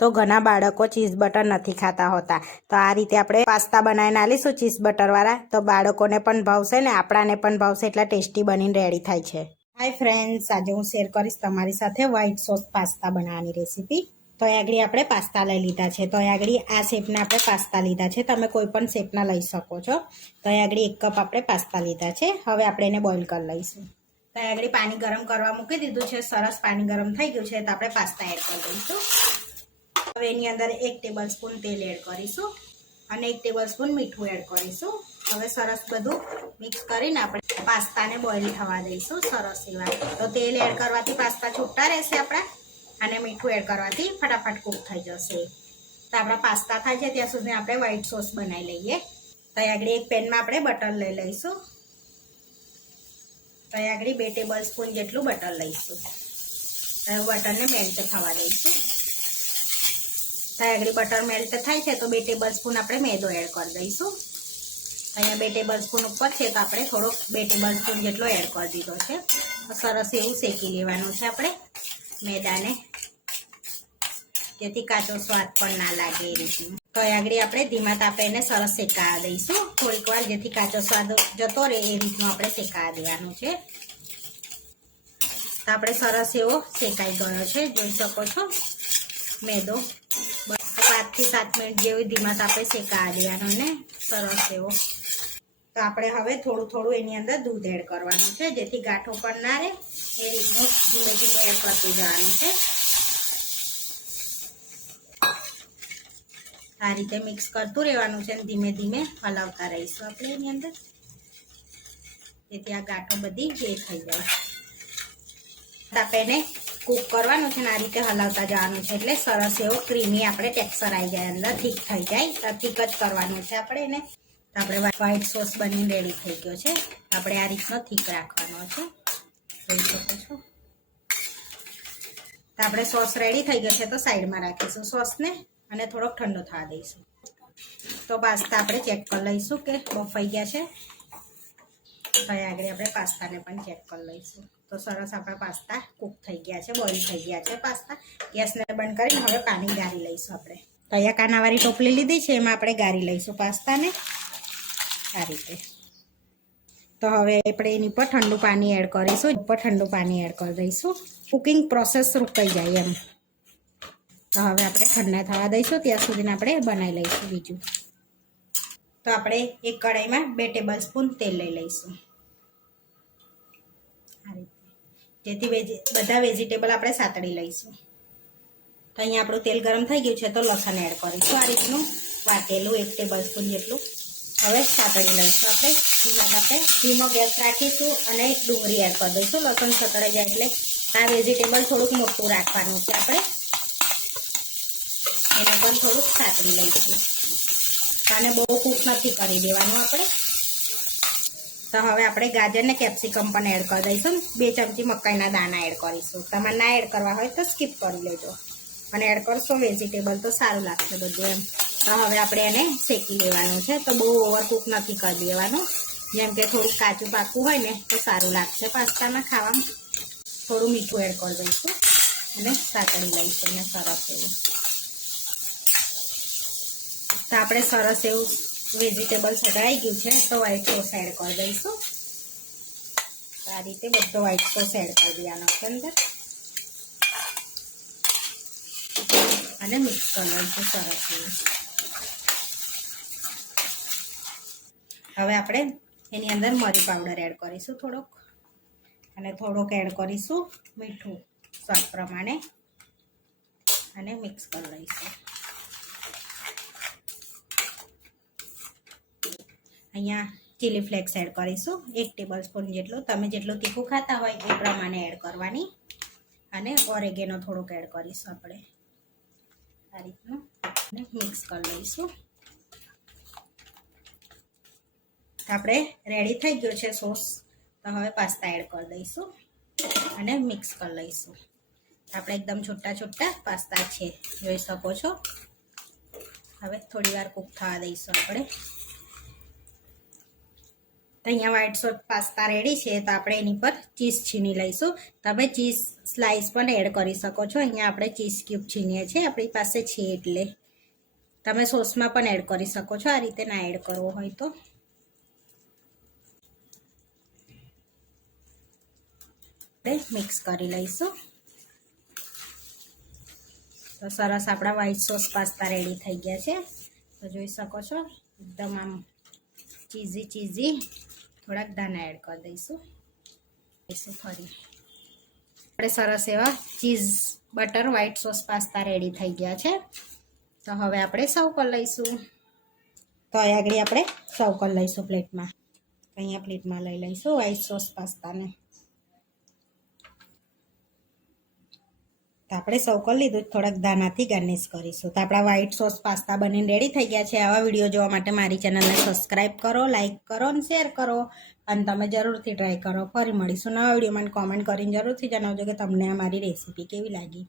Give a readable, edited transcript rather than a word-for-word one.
તો ઘણા બાળકો ચીઝ બટર નથી ખાતા હોતા, તો આ રીતે આપણે પાસ્તા બનાવીને આલીશું ચીઝ બટરવાળા, તો બાળકોને પણ ભાવશે ને આપણાને પણ ભાવશે, એટલા ટેસ્ટી બનીને રેડી થાય છે. હાય ફ્રેન્ડ્સ, આજે હું શેર કરીશ તમારી સાથે વ્હાઈટ સોસ પાસ્તા બનાવવાની રેસીપી. તો આગળ આપણે પાસ્તા લઈ લીધા છે. તો આગળ આ શેપના આપણે પાસ્તા લીધા છે. તમે કોઈ પણ શેપના લઈ શકો છો. તો આગળ 1 કપ આપણે પાસ્તા લીધા છે. હવે આપણે એને બોઇલ કરી લઈશું. તો આગળ પાણી ગરમ કરવા મૂકી દીધું છે. સરસ પાણી ગરમ થઈ ગયું છે. તો આપણે પાસ્તા એડ કરી દઈશું. હવે એની અંદર 1 ટેબલ સ્પૂન તેલ એડ કરીશું અને 1 ટેબલ સ્પૂન મીઠું એડ કરીશું. હવે સરસ બધું મિક્સ કરીને આપણે પાસ્તાને બોઇલ થવા દઈશું સરસ એવા. તો તેલ એડ કરવાથી પાસ્તા છૂટા રહેશે આપણા, અને મીઠું એડ કરવાથી ફટાફટ કૂક થઈ જશે. તો આપણા પાસ્તા થાય છે ત્યાં સુધી આપણે વ્હાઈટ સોસ બનાવી લઈએ. તો આગળ એક પેનમાં આપણે બટર લઈ લઈશું. તો આગળ 2 ટેબલ સ્પૂન જેટલું બટર લઈશું. હવે બટરને મેલ્ટ થવા દઈશું. તો આગળ બટર મેલ્ટ થાય છે તો 2 ટેબલ સ્પૂન આપણે મેદો એડ કરી દઈશું. અહીંયા 2 ટેબલ સ્પૂન ઉપર છે તો આપણે થોડોક 2 ટેબલ સ્પૂન જેટલો એડ કરી દીધો છે. સરસ એવું શેકી લેવાનું છે આપણે મેદાને, જેથી કાચો સ્વાદ પણ ના લાગે એ રીતનું. તો આગળ આપણે ધીમા તાપે એને સરસ શેકાવા દઈશું થોડીક વાર, જેથી કાચો સ્વાદ જતો રહે એ રીતનું આપણે શેકાવા દેવાનું છે. તો આપણે સરસ એવો શેકાઈ ગયો છે, જોઈ શકો છો મેદો. બસ 5 થી 7 મિનિટ જેવી ધીમા તાપે શેકાવા દેવાનો ને સરસ એવો. તો આપણે હવે થોડું થોડું એની અંદર દૂધ એડ કરવાનું છે, જેથી ગાંઠો પણ ના રહે એ રીતનું ધીમે ધીમે એડ કરતું જવાનું છે. આ રીતે મિક્સ કરતું રહેવાનું છે અને ધીમે ધીમે હલાવતા રહીશું આપણે એની અંદર, જેથી આ ગાંઠો બધી એ થઈ જાય. આપણે એને કૂક કરવાનું છે ને આ રીતે હલાવતા જવાનું છે, એટલે સરસ એવો ક્રીમી આપણે ટેક્સચર આવી જાય, અંદર ઠીક થઈ જાય. તો ઠીક જ કરવાનું છે આપણે એને. તો આપણે વ્હાઈટ સોસ બનીને રેડી થઈ ગયો છે. આપણે આ રીતનો ઠીક રાખવાનો છે, જોઈ શકો છો. તો આપણે સોસ રેડી થઈ ગયો છે, તો સાઈડમાં રાખીશું સોસને અને થોડોક ઠંડો થવા દઈશું. તો પાસ્તા આપણે ચેક કરી લઈશું કે બફાઈ ગયા છે. તો આગળ આપણે પાસ્તાને પણ ચેક કરી લઈશું. તો સરસ આપણા પાસ્તા કૂક થઈ ગયા છે, બોઇલ થઈ ગયા છે પાસ્તા. ગેસને બંધ કરીને હવે પાણી ગાળી લઈશું આપણે. તો અહીંયા કાનાવાળી ટોપલી લીધી છે, એમાં આપણે ગાળી લઈશું પાસ્તાને આ રીતે. તો હવે આપણે એની પર ઠંડુ પાણી એડ કરીશું. ઉપર ઠંડુ પાણી એડ કરી દઈશું, કુકિંગ પ્રોસેસ રૂકાઈ જાય એમ. તો હવે આપણે ઠંડા થવા દઈશું, ત્યાં સુધી આપણે બનાવી લઈશું બીજું. તો આપણે એક કઢાઈમાં 2 ટેબલ સ્પૂન તેલ લઈ લઈશું આ રીતે, જેથી બધા વેજીટેબલ આપણે સાતળી લઈશું. તો અહીંયા આપણું તેલ ગરમ થઈ ગયું છે, તો લસણ એડ કરીશું આ રીતનું વાટેલું 1 ટેબલ સ્પૂન જેટલું. હવે સાતળી લઈશું આપણે ધીમા તાપે. ધીમો ગેસ રાખીશું અને ડુંગળી એડ કરી દઈશું. લસણ સતળાઈ જાય એટલે આ વેજીટેબલ થોડુંક મોટું રાખવાનું છે આપણે, એને પણ થોડુંક સાતળી લઈશું. આને બહુ કૂક નથી કરી દેવાનું આપણે. તો હવે આપણે ગાજર ને કેપ્સિકમ પણ એડ કરી દઈશું. 2 ચમચી મકાઈના દાણા એડ કરીશું. તમારે ના એડ કરવા હોય તો સ્કીપ કરી લેજો, અને એડ કરશો વેજીટેબલ તો સારું લાગશે બધું એમ. તો હવે આપણે એને શેકી લેવાનું છે. તો બહુ ઓવરકુક નથી કરી દેવાનું, જેમ કે થોડુંક કાચું પાકું હોય ને તો સારું લાગશે પાસ્તામાં ખાવામાં. થોડું મીઠું એડ કરી દઈશું અને સાતળી લઈશું ને સરસ એવું. તો આપણે સરસ એવું વેજીટેબલ સતળાઈ ગયું છે, તો વ્હાઈટ સોસ એડ કરી દઈશું. તો આ રીતે બધો વ્હાઈટ સોસ એડ કરી દેવાનો છે અંદર અને મિક્સ કરી લઈશું સરસ એવું. હવે આપણે એની અંદર મરી પાવડર એડ કરીશું થોડોક, અને થોડોક એડ કરીશું મીઠું સ્વાદ પ્રમાણે, અને મિક્સ કરી લઈશું. અહીંયા ચીલી ફ્લેક્સ એડ કરીશું 1 ટેબલ સ્પૂન જેટલું. તમે જેટલું તીખું ખાતા હોય એ પ્રમાણે એડ કરવાની. અને ઓરેગેનો થોડોક એડ કરીશું આપણે આ રીતનું, અને મિક્સ કરી લઈશું. આપણે રેડી થઈ ગયો છે સોસ. તો હવે પાસ્તા એડ કરી દઈશું અને મિક્સ કરી લઈશું. આપણે એકદમ છૂટા છૂટા પાસ્તા છે, જોઈ શકો છો. હવે થોડી વાર કૂક થવા દઈશું આપણે. તો અહીંયા વ્હાઈટ સોસ પાસ્તા રેડી છે. તો આપણે એની પર ચીઝ છીની લઈશું. તમે ચીઝ સ્લાઇસ પણ એડ કરી શકો છો. અહીંયા આપણે ચીઝ ક્યુબ છીનીએ છીએ, આપણી પાસે છે એટલે. તમે સોસમાં પણ એડ કરી શકો છો, આ રીતે ના એડ કરવો હોય તો. મિક્સ કરી લઈશું. તો સરસ આપણા વ્હાઈટ સોસ પાસ્તા રેડી થઈ ગયા છે. તો જોઈ શકો છો એકદમ આમ ચીઝી. થોડાક દાણા એડ કરી દઈશું. ફરી આપણે સરસ એવા cheese butter white sauce pasta ready થઈ ગયા છે. તો હવે આપણે સર્વ કરી લઈશું. તો અહીં આગળ આપણે સર્વ કરી લઈશું પ્લેટમાં. અહીંયા પ્લેટમાં લઈ લઈશું વ્હાઈટ સોસ પાસ્તાને. તો આપણે સર્વ કરી લીધું. થોડાક દાણાથી ગાર્નિશ કરીશું. તો આપણા વ્હાઈટ સોસ પાસ્તા બનીને રેડી થઈ ગયા છે. આવા વિડીયો જોવા માટે મારી ચેનલને સબસ્ક્રાઈબ કરો, લાઈક કરો અને શેર કરો. અને તમે જરૂરથી ટ્રાય કરો. ફરી મળીશું નવા વિડીયોમાં. કોમેન્ટ કરીને જરૂરથી જણાવજો કે તમને આ મારી રેસીપી કેવી લાગી.